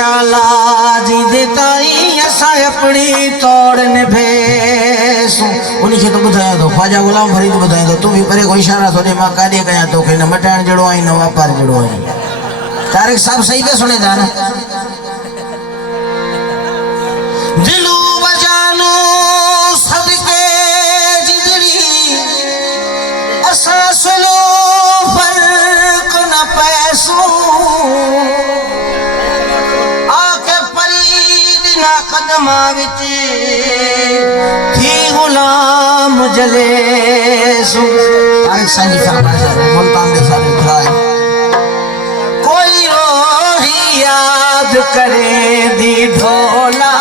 शाला जी देताई असा अपनी तोड़ने भेसू उन्हीं के तो बुधाया दो ख्वाजा गुलाम फरीद बुधाया दो तू भी परे कोई इशारा थोड़े मां कादे कया तो के न मटाण जड़ो आई न वापार जड़ो आई तारिक साहब सही पे सुने था ना दिलू बजानो सदके जिदड़ी असा सुनो फर्क न पैसो आके परीद ना कदमा विच थी गुलाम जले सु तारिक साजी साहब मुल्तान दे सारे खड़ाए कोई रोही याद करे दी ढोला